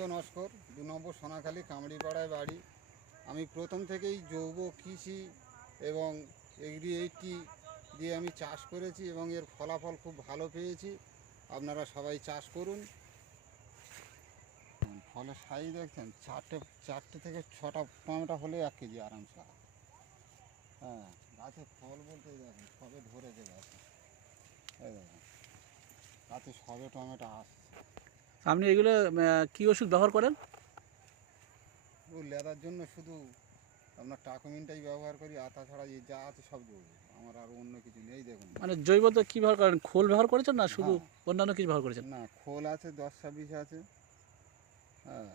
নিরঞ্জন নস্কর, 2 নম্বর সোনাখালী, কামড়িপাড়ায় বাড়ি। আমি প্রথম থেকেই জৈব কৃষি এবং এগ্রি 80 দিয়ে আমি চাষ করেছি এবং এর ফলাফল খুব ভালো পেয়েছি। আপনারা সবাই চাষ করুন। ফলের সাইজ দেখছেন, চারটে থেকে 6টা টমেটো হলে 1 কেজি আরামসে হয়। হ্যাঁ, গাছে ফল বলতে দেখেন সবে ধরেছে গাছে, এই দেখেন গাছে সবে টমেটো আসছে। আপনি এগুলো কী ওষুধ ব্যবহার করেন? ও লেদার জন্য শুধু আপনার টাকুমিনটাই ব্যবহার করি, আতা ছাড়া যা আছে সব জৈব, আমার আর অন্য কিছু নেই। দেখুন মানে জৈব তো কী ব্যবহার করেন? খোল ব্যবহার করেছেন না শুধু হ্যাঁ, অন্যান্য কিছু ব্যবহার করেছেন? না খোল আছে 10-26 আছে, হ্যাঁ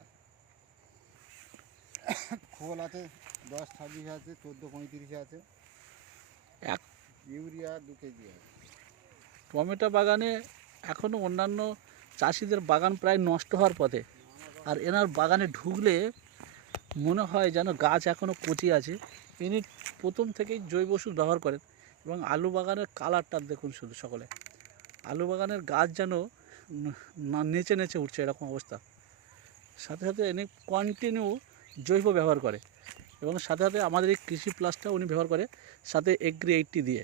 খোল আছে 10-26 আছে, 14-35 আছে, এক ইউরিয়া 2 কেজি আছে। টমেটো বাগানে এখনও অন্যান্য চাষিদের বাগান প্রায় নষ্ট হওয়ার পথে, আর এনার বাগানে ঢুকলে মনে হয় যেন গাছ এখনও কচি আছে। ইনি প্রথম থেকেই জৈব ওষুধ ব্যবহার করেন এবং আলু বাগানের কালারটা দেখুন শুধু সকলে। আলু বাগানের গাছ যেন নেচে নেচে উঠছে এরকম অবস্থা। সাথে সাথে ইনি কন্টিনিউ জৈব ব্যবহার করে এবং সাথে সাথে আমাদের এই কৃষি প্লাসটা উনি ব্যবহার করে, সাথে এগ্রি 80 দিয়ে।